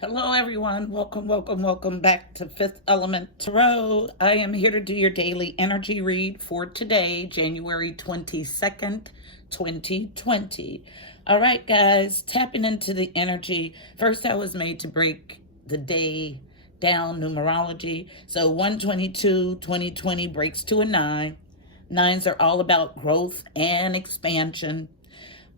Hello, everyone. Welcome back to Fifth Element Tarot. I am here to do your daily energy read for today, January 22nd, 2020. All right, guys, tapping into the energy. First, I was made to break the day down, numerology. So 122, 2020 breaks to a 9. Nines are all about growth and expansion.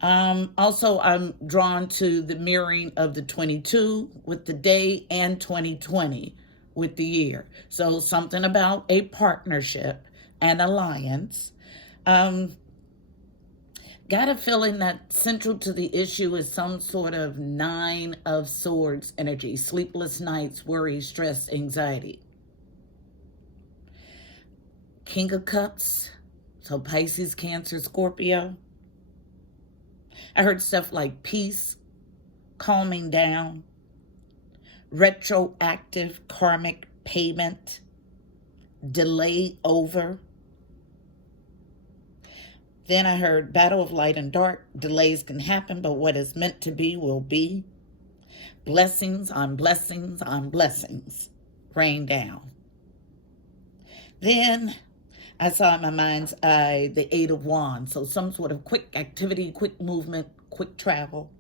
Also, I'm drawn to the mirroring of the 22 with the day and 2020 with the year. So something about a partnership and alliance. Um, got a feeling that central to the issue is some sort of 9 of Swords energy, sleepless nights, worry, stress, anxiety. King of Cups, so Pisces, Cancer, Scorpio. I heard stuff like peace, calming down, retroactive karmic payment, delay over. Then I heard battle of light and dark. Delays can happen, but what is meant to be will be. Blessings on blessings on blessings rain down. Then I saw in my mind's eye the Eight of Wands, so some sort of quick activity, quick movement, quick travel.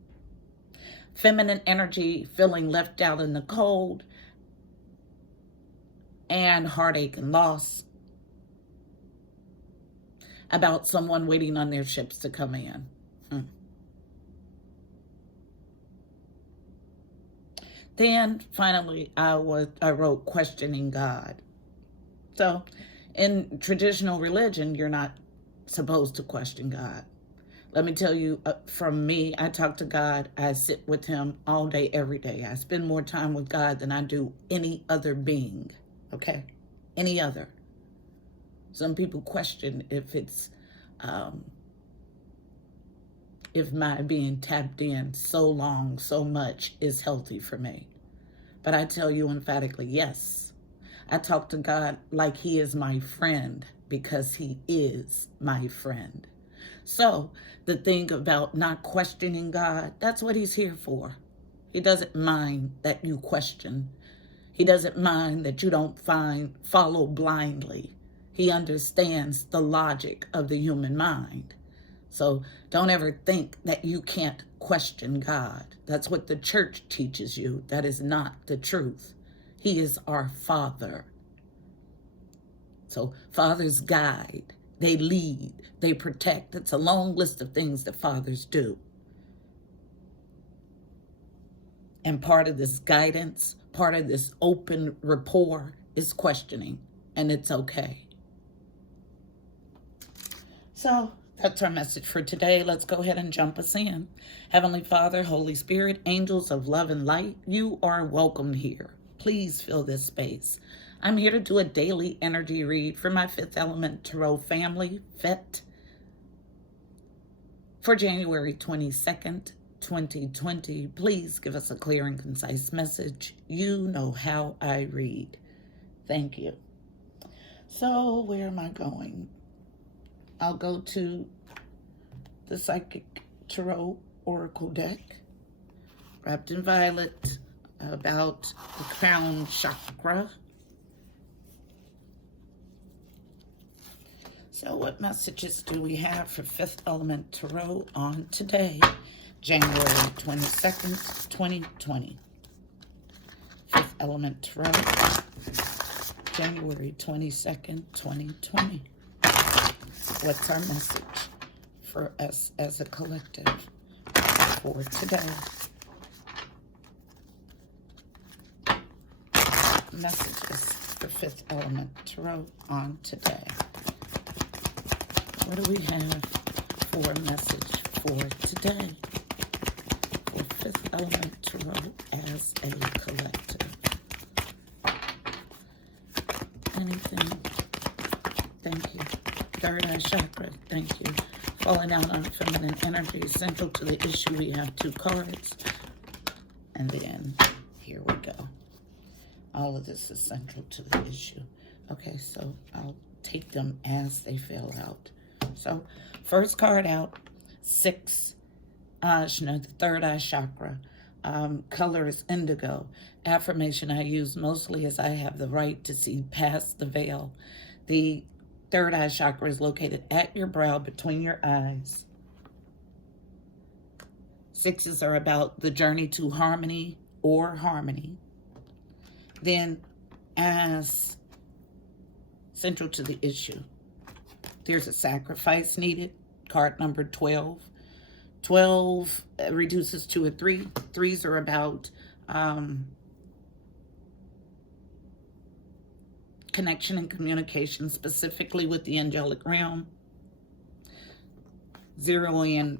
Feminine energy, feeling left out in the cold, and heartache and loss about someone waiting on their ships to come in. Then finally, I wrote questioning God. So in traditional religion, you're not supposed to question God. Let me tell you, from me, I talk to God. I sit with him all day, every day. I spend more time with God than I do any other being, okay? Any other. Some people question if it's, if my being tapped in so long, so much is healthy for me. But I tell you emphatically, yes. I talk to God like he is my friend because he is my friend. So the thing about not questioning God, that's what he's here for. He doesn't mind that you question. He doesn't mind that you don't follow blindly. He understands the logic of the human mind. So don't ever think that you can't question God. That's what the church teaches you. That is not the truth. He is our Father. So fathers guide, they lead, they protect. It's a long list of things that fathers do. And part of this guidance, part of this open rapport is questioning, and it's okay. So that's our message for today. Let's go ahead and jump us in. Heavenly Father, Holy Spirit, angels of love and light, you are welcome here. Please fill this space. I'm here to do a daily energy read for my Fifth Element Tarot family, FET, for January 22nd, 2020. Please give us a clear and concise message. You know how I read. Thank you. So where am I going? I'll go to the Psychic Tarot Oracle deck, wrapped in violet, about the crown chakra. So what messages do we have for Fifth Element Tarot on today, January 22nd, 2020? Fifth Element Tarot, January 22nd, 2020. What's our message for us as a collective for today? Messages for Fifth Element Tarot on today. What do we have for a message for today for Fifth Element Tarot as a collective? Anything? Thank you. Third eye chakra, thank you. Falling out on feminine energy, central to the issue. We have 2 cards. And then here we go. All of this is central to the issue. Okay, so I'll take them as they fill out. So first card out, 6, the third eye chakra. Color is indigo. Affirmation I use mostly is I have the right to see past the veil. The third eye chakra is located at your brow between your eyes. Sixes are about the journey to harmony or harmony. Then, as central to the issue, there's a sacrifice needed. Card number 12. 12 reduces to a 3. 3s are about connection and communication, specifically with the angelic realm. Zeroing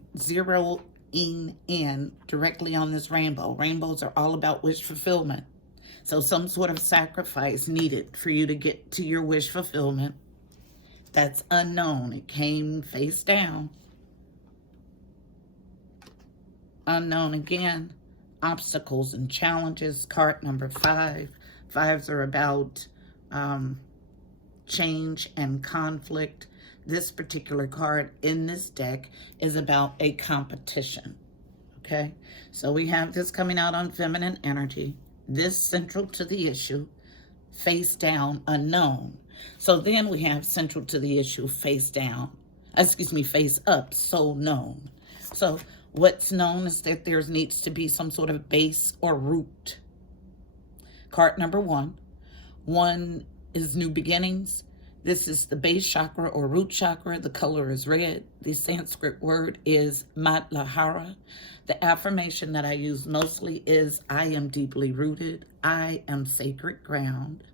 in directly on this rainbow. Rainbows are all about wish fulfillment. So some sort of sacrifice needed for you to get to your wish fulfillment. That's unknown. It came face down. Unknown again. Obstacles and challenges. Card number 5. 5s are about change and conflict. This particular card in this deck is about a competition. Okay, so we have this coming out on feminine energy. This central to the issue, face down, unknown. So then we have central to the issue, face down, face up, so known. So what's known is that there needs to be some sort of base or root. Card number 1. 1 is new beginnings. This is the base chakra or root chakra. The color is red. The Sanskrit word is Matlahara. The affirmation that I use mostly is I am deeply rooted. I am sacred ground.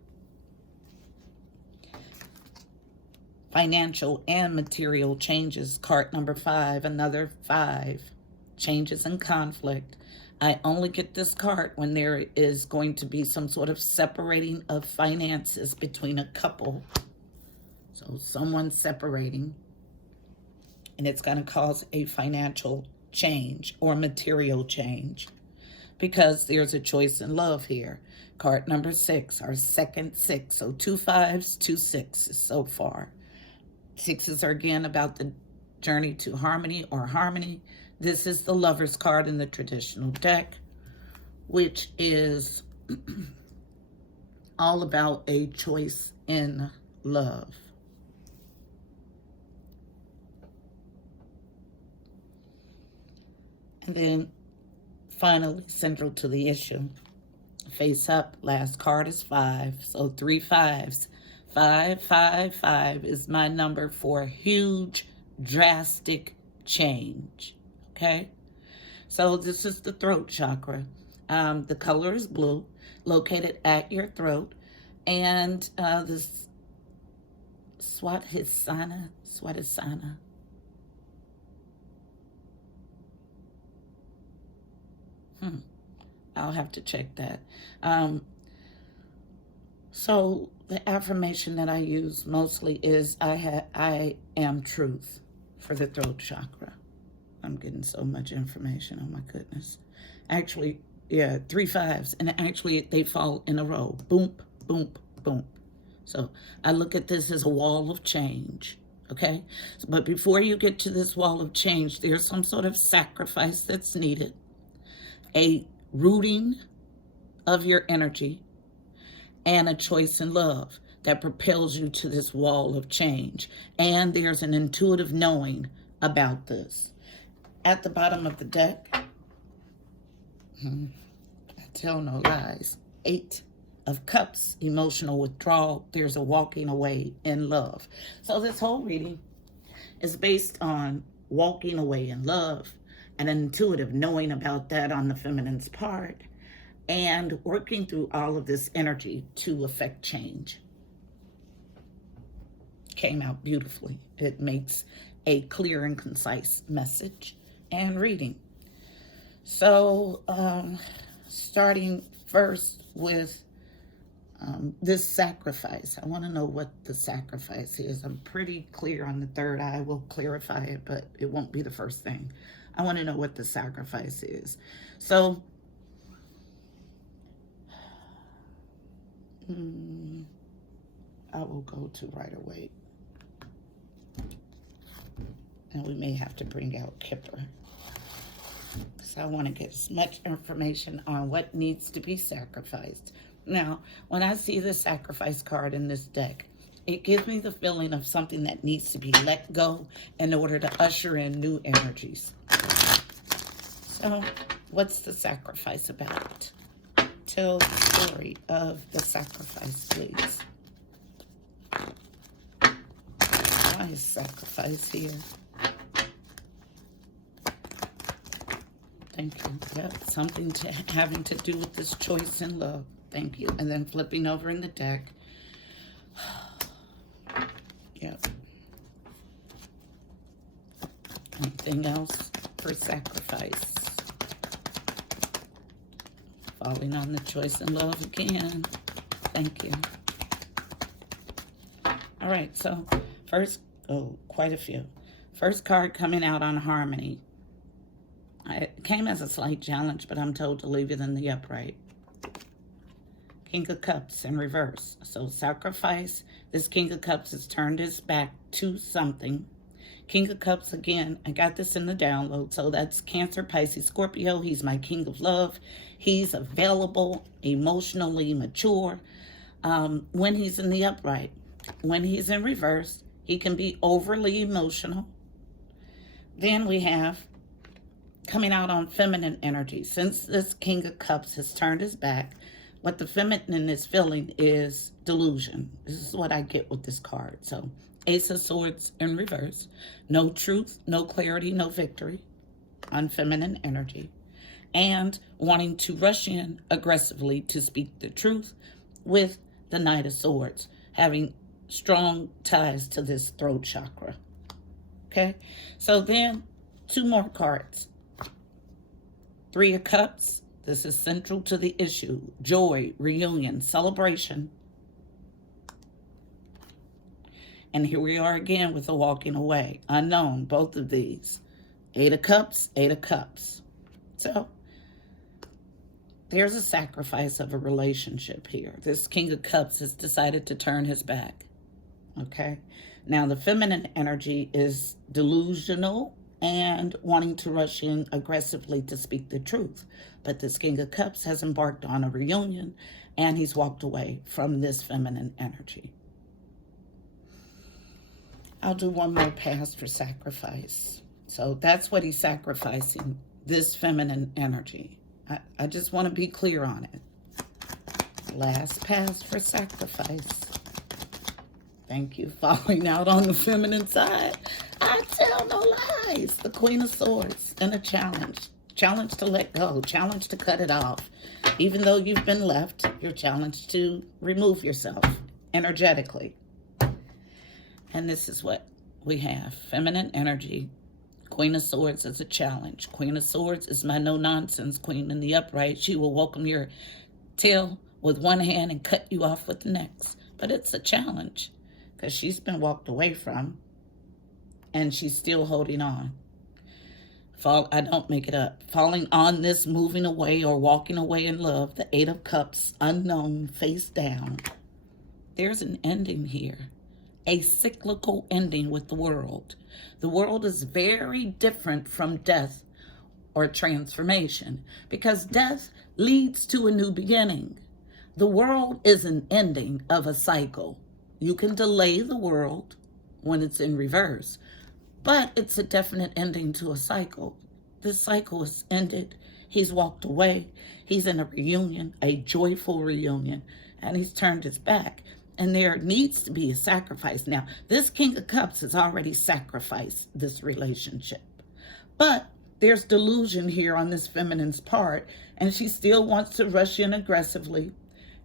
Financial and material changes. Card number 5, another 5. Changes and conflict. I only get this card when there is going to be some sort of separating of finances between a couple. So someone's separating, and it's going to cause a financial change or material change because there's a choice in love here. Card number 6, our second 6. So 2 5s, 2 6s so far. 6s are again about the journey to harmony or harmony. This is the Lover's card in the traditional deck, which is all about a choice in love. And then finally, central to the issue, face up, last card is 5. So 3 5s. 5, 5, 5 is my number for huge, drastic change. Okay? So this is the throat chakra. The color is blue, located at your throat. And this Swadhisthana. I'll have to check that. So the affirmation that I use mostly is I am truth for the throat chakra. I'm getting so much information. Oh my goodness. Actually, yeah, 3 5s, and actually they fall in a row. Boom, boom, boom. So I look at this as a wall of change. Okay, but before you get to this wall of change, there's some sort of sacrifice that's needed. A rooting of your energy, and a choice in love that propels you to this wall of change. And there's an intuitive knowing about this. At the bottom of the deck, I tell no lies, 8 of Cups, emotional withdrawal. There's a walking away in love. So this whole reading is based on walking away in love, an intuitive knowing about that on the feminine's part, and working through all of this energy to affect change. Came out beautifully. It makes a clear and concise message and reading. So, starting first with this sacrifice. I want to know what the sacrifice is. I'm pretty clear on the third eye. We'll clarify it, but it won't be the first thing. I want to know what the sacrifice is. So, I will go to Rider Waite. And we may have to bring out Kipper. So I want to get as much information on what needs to be sacrificed. Now, when I see the sacrifice card in this deck, it gives me the feeling of something that needs to be let go in order to usher in new energies. So, what's the sacrifice about? Tell the story of the sacrifice, please. Why is sacrifice here? Thank you. Yep, something having to do with this choice in love. Thank you. And then flipping over in the deck. Yep. Anything else for sacrifice? Falling on the choice in love again. Thank you. All right, so first, quite a few. First card coming out on harmony. It came as a slight challenge, but I'm told to leave it in the upright. King of Cups in reverse. So sacrifice. This King of Cups has turned his back to something. King of Cups, again, I got this in the download. So that's Cancer, Pisces, Scorpio. He's my King of Love. He's available, emotionally mature. When he's in the upright. When he's in reverse, he can be overly emotional. Then we have coming out on feminine energy. Since this King of Cups has turned his back, what the feminine is feeling is delusion. This is what I get with this card. So, Ace of Swords in reverse. No truth, no clarity, no victory on feminine energy. And wanting to rush in aggressively to speak the truth with the Knight of Swords. Having strong ties to this throat chakra. Okay? So then, two more cards. Three of Cups. This is central to the issue. Joy, reunion, celebration. And here we are again with the walking away. Unknown, both of these. Eight of Cups, Eight of Cups. So, there's a sacrifice of a relationship here. This King of Cups has decided to turn his back. Okay? Now, the feminine energy is delusional and wanting to rush in aggressively to speak the truth. But this King of Cups has embarked on a reunion, and he's walked away from this feminine energy. I'll do one more pass for sacrifice. So that's what he's sacrificing, this feminine energy. I just want to be clear on it. Last pass for sacrifice. Thank you. Falling out on the feminine side. I tell no lies. The Queen of Swords and a challenge. Challenge to let go. Challenge to cut it off. Even though you've been left, you're challenged to remove yourself energetically. And this is what we have. Feminine energy. Queen of Swords is a challenge. Queen of Swords is my no-nonsense queen in the upright. She will welcome your tail with one hand and cut you off with the next. But it's a challenge because she's been walked away from and she's still holding on. I don't make it up. Falling on this, moving away or walking away in love. The Eight of Cups, unknown, face down. There's an ending here. A cyclical ending with the world. The world is very different from death or transformation because death leads to a new beginning. The world is an ending of a cycle. You can delay the world when it's in reverse, but it's a definite ending to a cycle. This cycle is ended. He's walked away. He's in a reunion, a joyful reunion, and he's turned his back. And there needs to be a sacrifice. Now, this King of Cups has already sacrificed this relationship. But there's delusion here on this feminine's part, and she still wants to rush in aggressively.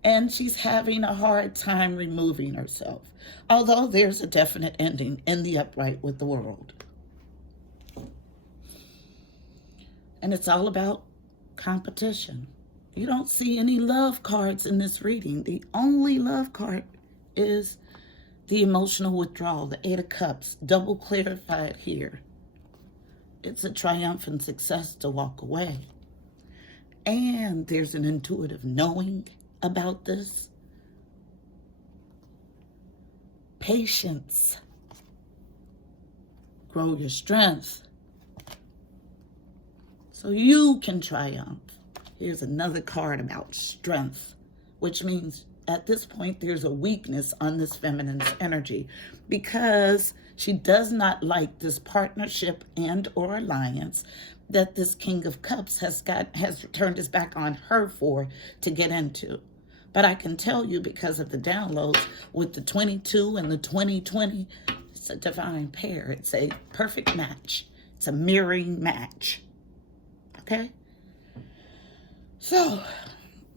And she's having a hard time removing herself. Although there's a definite ending in the upright with the world. And it's all about competition. You don't see any love cards in this reading. The only love card is the emotional withdrawal, the Eight of Cups, double clarified here. It's a triumphant success to walk away. And there's an intuitive knowing about this. Patience. Grow your strength. so you can triumph. Here's another card about strength, which means at this point there's a weakness on this feminine's energy because she does not like this partnership and or alliance that this King of Cups has turned his back on her for to get into. But I can tell you, because of the downloads with the 22 and the 2020, it's a divine pair. It's a perfect match. It's a mirroring match. Okay? So,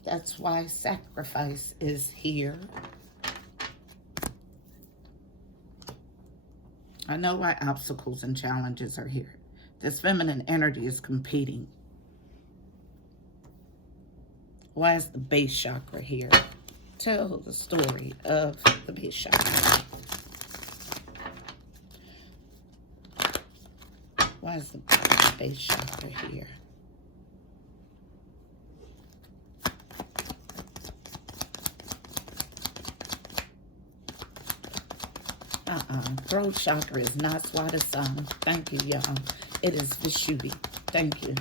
that's why sacrifice is here. I know why obstacles and challenges are here. This feminine energy is competing. Why is the base chakra here? Tell the story of the base chakra. Why is the base chakra here? Throat chakra is not Swadhisthana. Thank you, y'all. It is Vishuddhi. Thank you.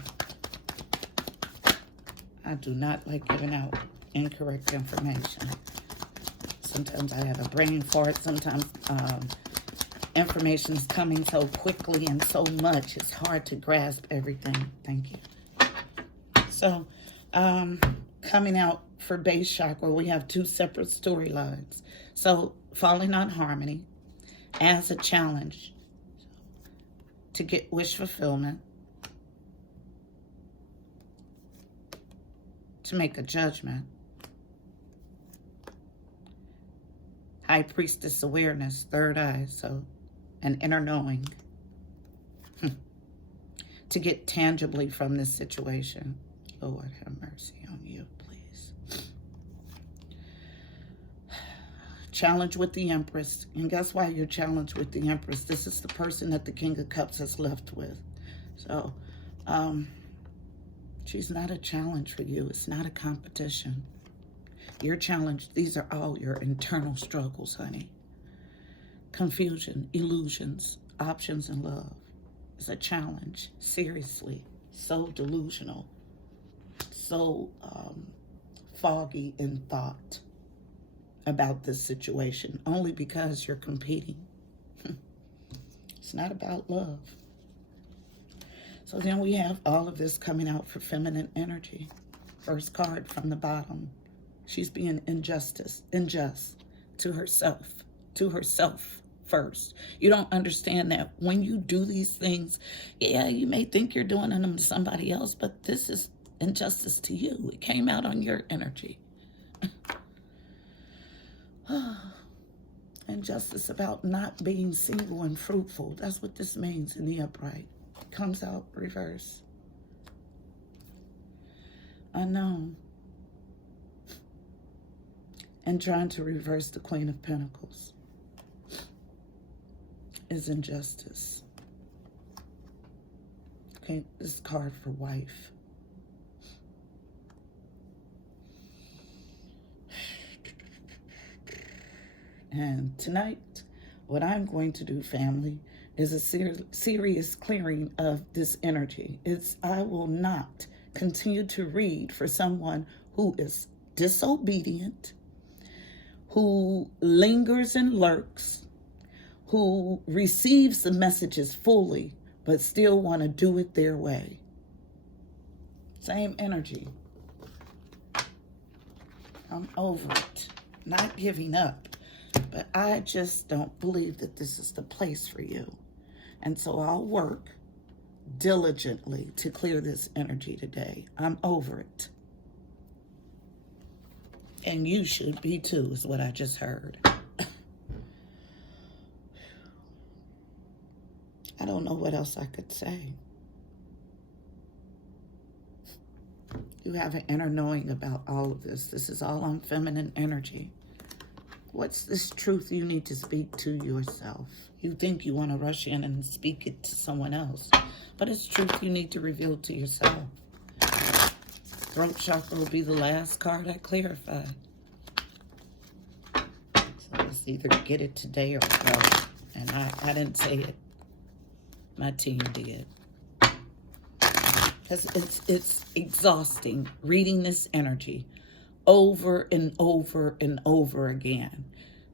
I do not like giving out incorrect information. Sometimes I have a brain fart. Sometimes information is coming so quickly and so much, it's hard to grasp everything. Thank you. So, coming out for base chakra, we have two separate storylines. So, falling on harmony as a challenge to get wish fulfillment, to make a judgment, High Priestess awareness, third eye, so an inner knowing, to get tangibly from this situation. Lord have mercy on you, please. Challenge with the Empress. And guess why you're challenged with the Empress? This is the person that the King of Cups has left with. So, she's not a challenge for you. It's not a competition. Your challenge, these are all your internal struggles, honey. Confusion, illusions, options, and love is a challenge. Seriously. So delusional. So foggy in thought about this situation, only because you're competing. It's not about love. So then we have all of this coming out for feminine energy. First card from the bottom. She's being unjust to herself first. You don't understand that when you do these things, yeah, you may think you're doing them to somebody else, but this is injustice to you. It came out on your energy. Injustice about not being single and fruitful. That's what this means in the upright. It comes out reverse. Unknown. And trying to reverse the Queen of Pentacles is injustice. Okay, this card for wife. And tonight, what I'm going to do, family, is a serious clearing of this energy. I will not continue to read for someone who is disobedient, who lingers and lurks, who receives the messages fully, but still want to do it their way. Same energy. I'm over it. Not giving up. But I just don't believe that this is the place for you. And so I'll work diligently to clear this energy today. I'm over it. And you should be too, is what I just heard. I don't know what else I could say. You have an inner knowing about all of this. This is all on feminine energy. What's this truth you need to speak to yourself? You think you want to rush in and speak it to someone else, but it's truth you need to reveal to yourself. Throat chakra will be the last card I clarify. So let's either get it today or go. And I didn't say it. My team did. because it's exhausting reading this energy over and over and over again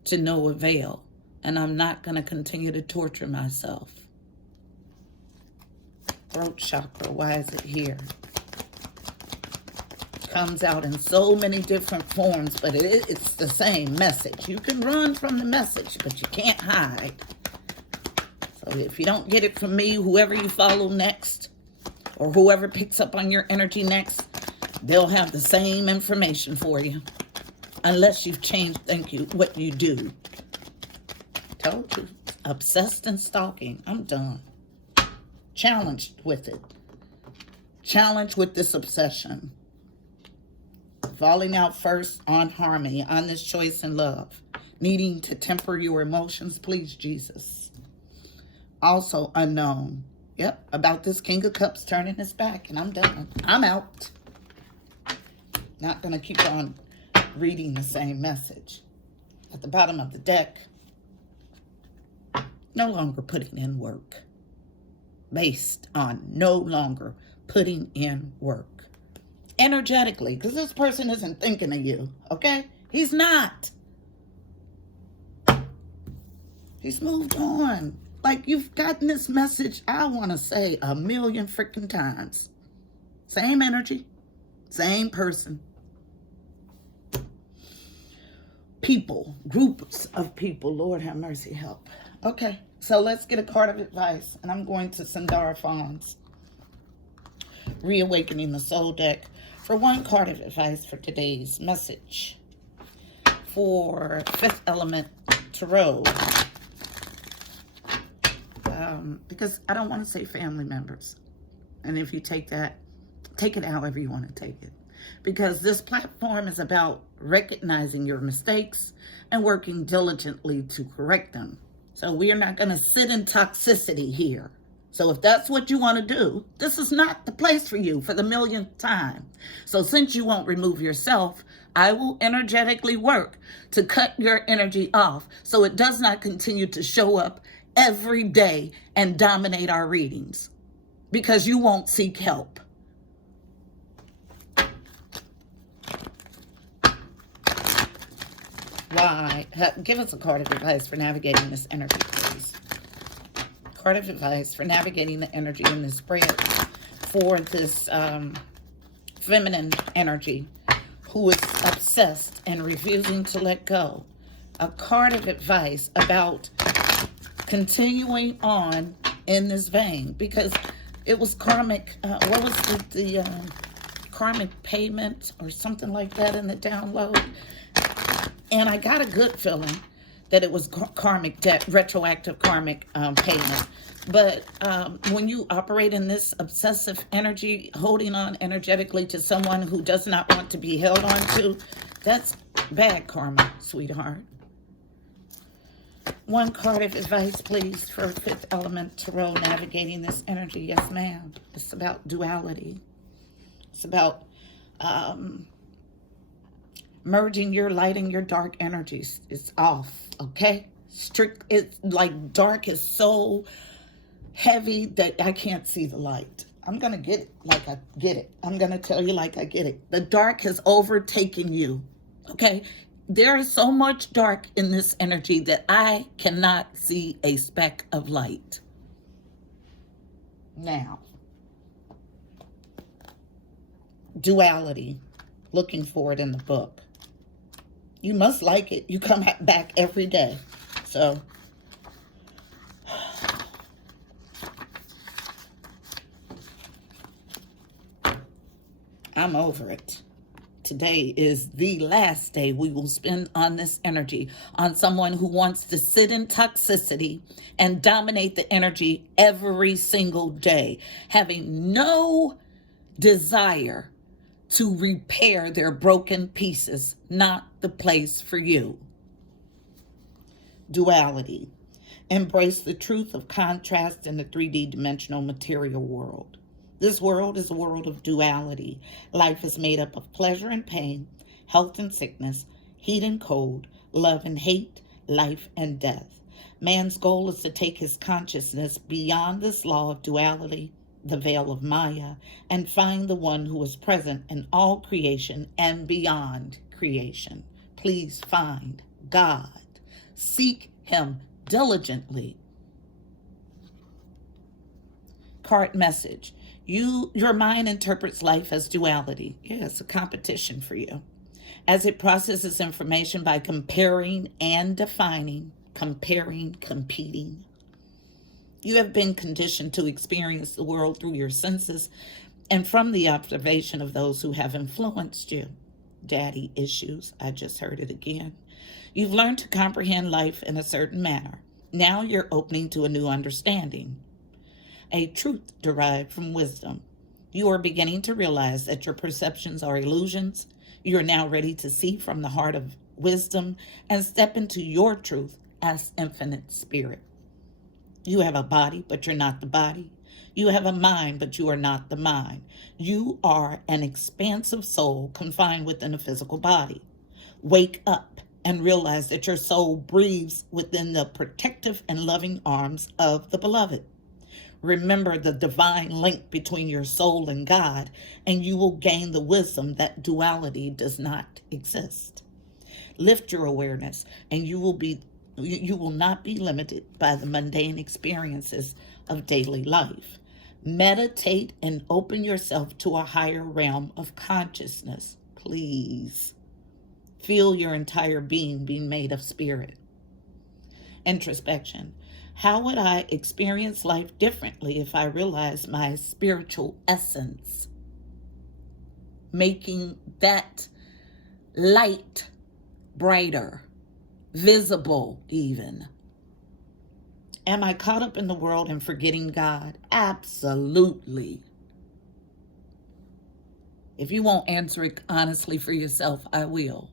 to no avail. And I'm not going to continue to torture myself. Throat chakra, why is it here? Comes out in so many different forms, but it's the same message. You can run from the message, but you can't hide. So if you don't get it from me, whoever you follow next, or whoever picks up on your energy next, they'll have the same information for you. Unless you've changed, what you do. Told you. Obsessed and stalking. I'm done. Challenged with it. Challenged with this obsession. Falling out first on harmony, on this choice in love. Needing to temper your emotions, please, Jesus. Also unknown. Yep, about this King of Cups turning his back, and I'm done. I'm out. Not going to keep on reading the same message. At the bottom of the deck, no longer putting in work. Based on no longer putting in work. Energetically, because this person isn't thinking of you, okay? He's not. He's moved on. Like, you've gotten this message, I want to say, 1,000,000 freaking times. Same energy, same person. People, groups of people, Lord have mercy, help. Okay, so let's get a card of advice, and I'm going to Sundara Fawn's Reawakening the Soul deck for one card of advice for today's message. For Fifth Element Tarot. Because I don't want to say family members. And if you take that, take it however you want to take it. Because this platform is about recognizing your mistakes and working diligently to correct them. So we are not going to sit in toxicity here. So if that's what you want to do, this is not the place for you for the 1,000,000th time. So since you won't remove yourself, I will energetically work to cut your energy off so it does not continue to show up every day and dominate our readings, because you won't seek help. Why? Give us a card of advice for navigating this energy, please. Card of advice for navigating the energy in this spread for this feminine energy who is obsessed and refusing to let go. A card of advice about continuing on in this vein, because it was karmic, what was the karmic payment or something like that in the download? And I got a good feeling that it was karmic debt, retroactive karmic payment. But when you operate in this obsessive energy, holding on energetically to someone who does not want to be held on to, that's bad karma, sweetheart. One card of advice, please, for Fifth Element Tarot, navigating this energy. Yes, ma'am. It's about duality. It's about merging your light and your dark energies. It's off, okay? It's like dark is so heavy that I can't see the light. I'm going to get it like I get it. I'm going to tell you like I get it. The dark has overtaken you, okay? There is so much dark in this energy that I cannot see a speck of light. Now, duality, looking for it in the book. You must like it. You come back every day. So, I'm over it. Today is the last day we will spend on this energy, on someone who wants to sit in toxicity and dominate the energy every single day, having no desire to repair their broken pieces. Not the place for you. Duality. Embrace the truth of contrast in the 3D dimensional material world. This world is a world of duality. Life is made up of pleasure and pain, health and sickness, heat and cold, love and hate, life and death. Man's goal is to take his consciousness beyond this law of duality the veil of Maya and find the one who is present in all creation and beyond creation. Please find God. Seek him diligently. Card message. Your mind interprets life as duality. Yeah, it's a competition for you. As it processes information by comparing and defining, comparing, competing. You have been conditioned to experience the world through your senses and from the observation of those who have influenced you. Daddy issues, I just heard it again. You've learned to comprehend life in a certain manner. Now you're opening to a new understanding, a truth derived from wisdom. You are beginning to realize that your perceptions are illusions. You are now ready to see from the heart of wisdom and step into your truth as infinite spirit. You have a body, but you're not the body. You have a mind, but you are not the mind. You are an expansive soul confined within a physical body. Wake up and realize that your soul breathes within the protective and loving arms of the beloved. Remember the divine link between your soul and God, and you will gain the wisdom that duality does not exist. Lift your awareness, and you will not be limited by the mundane experiences of daily life. Meditate and open yourself to a higher realm of consciousness. Please feel your entire being made of spirit. Introspection. How would I experience life differently if I realized my spiritual essence? Making that light brighter, visible even. Am I caught up in the world and forgetting God? Absolutely. If you won't answer it honestly for yourself, I will.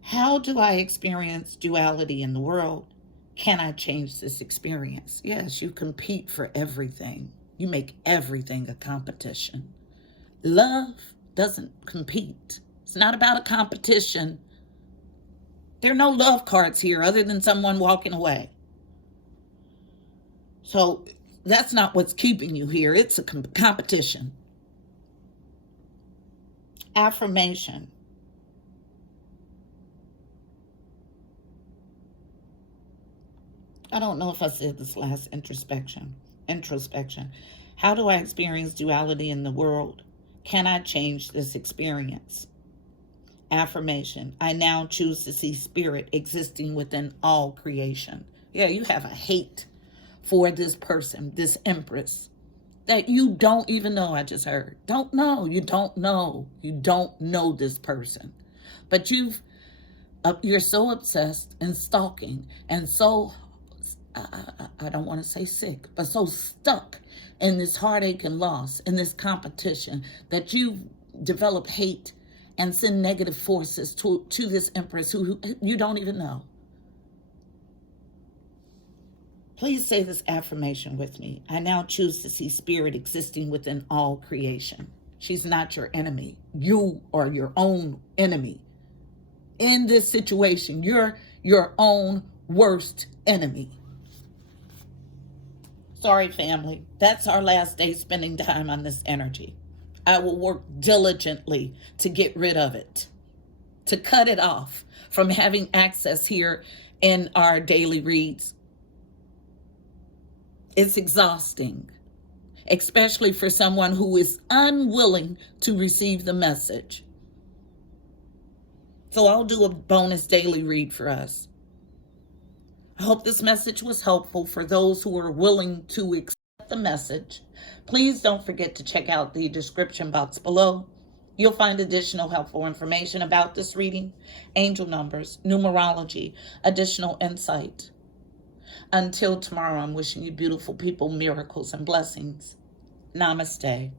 How do I experience duality in the world? Can I change this experience? Yes, you compete for everything. You make everything a competition. Love doesn't compete. It's not about a competition. There are no love cards here other than someone walking away. So that's not what's keeping you here. It's a competition. Affirmation. I don't know if I said this last introspection. How do I experience duality in the world? Can I change this experience? Affirmation. I now choose to see spirit existing within all creation. Yeah, you have a hate for this person, this empress, that you don't even know. I just heard. Don't know. You don't know. You don't know this person. But you're so obsessed and stalking and so I don't want to say sick, but so stuck in this heartache and loss, in this competition, that you develop hate and send negative forces to this empress who you don't even know. Please say this affirmation with me. I now choose to see spirit existing within all creation. She's not your enemy. You are your own enemy. In this situation, you're your own worst enemy. Sorry, family. That's our last day spending time on this energy. I will work diligently to get rid of it, to cut it off from having access here in our daily reads. It's exhausting, especially for someone who is unwilling to receive the message. So I'll do a bonus daily read for us. I hope this message was helpful for those who are willing to accept the message. Please don't forget to check out the description box below. You'll find additional helpful information about this reading, angel numbers, numerology, additional insight. Until tomorrow, I'm wishing you beautiful people, miracles, and blessings. Namaste.